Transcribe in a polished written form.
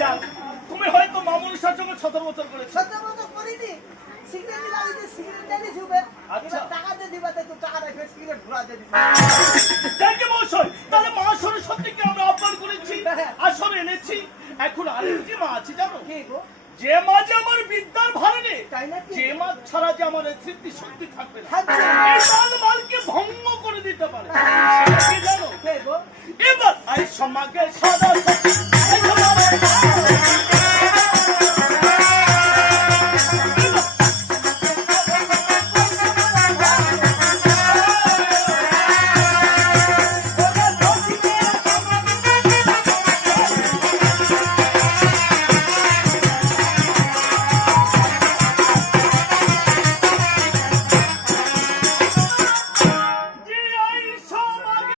যাও, তুমি হয়তো মামুনের সঙ্গে 17 বছর করেছো। 17 বছর করিনি। সিগারেট লাগিয়ে সিগারেট নিয়ে দিবে। আচ্ছা। টাকা দিয়ে দিবা তো টাকা রেখে সিগারেট ঘুরা দিয়ে দিবা। যাকে মশাই, তাহলে মা সরস্বতীকে আমরা আহ্বান করেছি, আসর এনেছি। এখন আরেকটি মা আছে জানো? কি গো? যে মা যে আমার বিদ্যার ভার নেই, তাই নাকি? যে মা ছাড়া যে আমার স্মৃতি শক্তি থাকবে না, থাকবে না। এই মালকে ভঙ্গ করে দিতে পারে। সেটা কি জানো? কে গো? এবার আই সমাগে